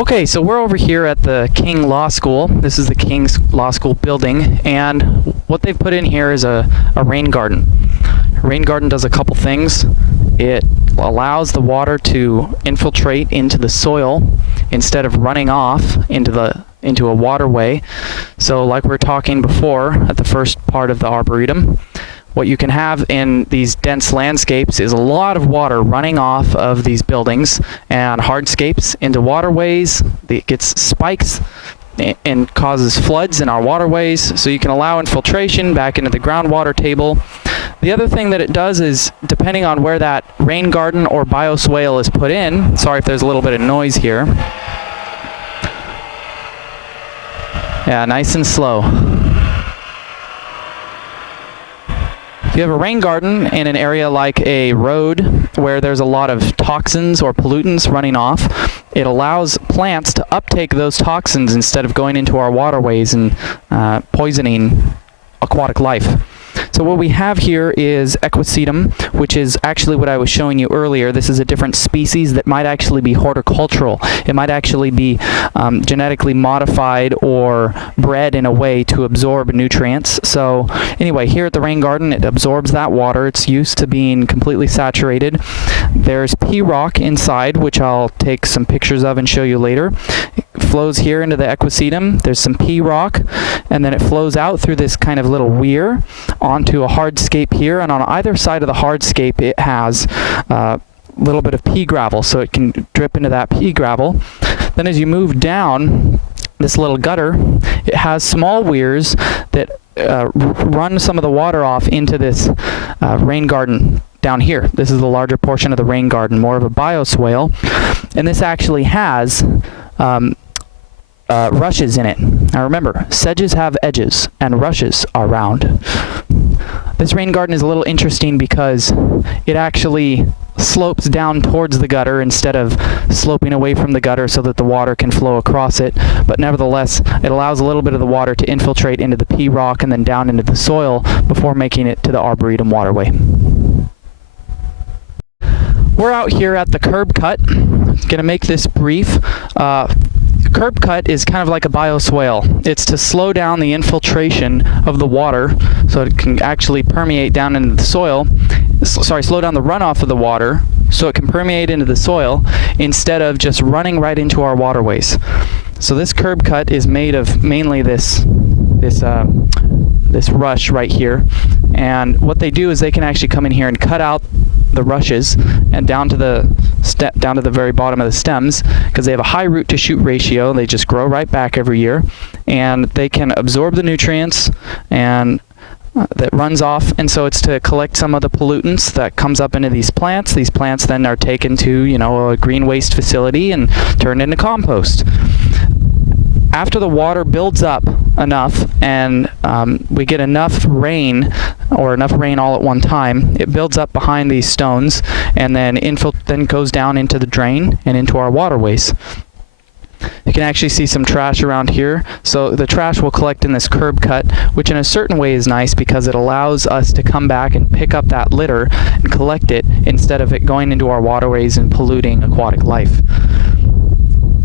Okay, so we're over here at the King Law School. This is the King's Law School building, and what they've put in here is a rain garden. A rain garden does a couple things. It allows the water to infiltrate into the soil instead of running off into a waterway. So like we were talking before at the first part of the Arboretum, what you can have in these dense landscapes is a lot of water running off of these buildings and hardscapes into waterways. It gets spikes and causes floods in our waterways, so you can allow infiltration back into the groundwater table. The other thing that it does is, depending on where that rain garden or bioswale is put in, sorry if there's a little bit of noise here. Yeah, nice and slow. If you have a rain garden in an area like a road where there's a lot of toxins or pollutants running off, it allows plants to uptake those toxins instead of going into our waterways and poisoning aquatic life. So what we have here is Arboretum, which is actually what I was showing you earlier. This is a different species that might actually be horticultural. It might actually be genetically modified or bred in a way to absorb nutrients. So anyway, here at the rain garden, it absorbs that water. It's used to being completely saturated. There's pea rock inside, which I'll take some pictures of and show you later. It flows here into the Arboretum. There's some pea rock, and then it flows out through this kind of little weir onto a hardscape here, and on either side of the hardscape it has a little bit of pea gravel, so it can drip into that pea gravel. Then as you move down this little gutter, it has small weirs that run some of the water off into this rain garden down here. This is the larger portion of the rain garden, more of a bioswale, and this actually has rushes in it. Now remember, sedges have edges and rushes are round. This rain garden is a little interesting because it actually slopes down towards the gutter instead of sloping away from the gutter so that the water can flow across it. But nevertheless, it allows a little bit of the water to infiltrate into the pea rock and then down into the soil before making it to the Arboretum waterway. We're out here at the curb cut. I'm going to make this brief. Curb cut is kind of like a bioswale. It's to slow down the infiltration of the water so it can actually permeate down into the soil. Slow down the runoff of the water so it can permeate into the soil instead of just running right into our waterways. So this curb cut is made of mainly this rush right here, and what they do is they can actually come in here and cut out the rushes and down to the very bottom of the stems, because they have a high root to shoot ratio. They just grow right back every year, and they can absorb the nutrients and that runs off, and so it's to collect some of the pollutants that comes up into these plants. These plants then are taken to a green waste facility and turned into compost. After the water builds up enough and we get enough rain, or enough rain all at one time, it builds up behind these stones and then goes down into the drain and into our waterways. You can actually see some trash around here. So the trash will collect in this curb cut, which in a certain way is nice because it allows us to come back and pick up that litter and collect it instead of it going into our waterways and polluting aquatic life.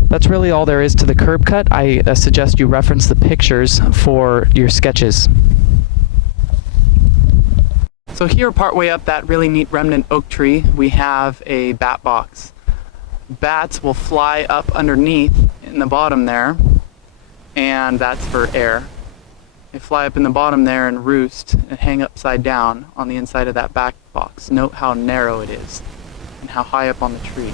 That's really all there is to the curb cut. I suggest you reference the pictures for your sketches. So here, partway up that really neat remnant oak tree, we have a bat box. Bats will fly up underneath in the bottom there, and that's for air. They fly up in the bottom there and roost and hang upside down on the inside of that bat box. Note how narrow it is and how high up on the tree.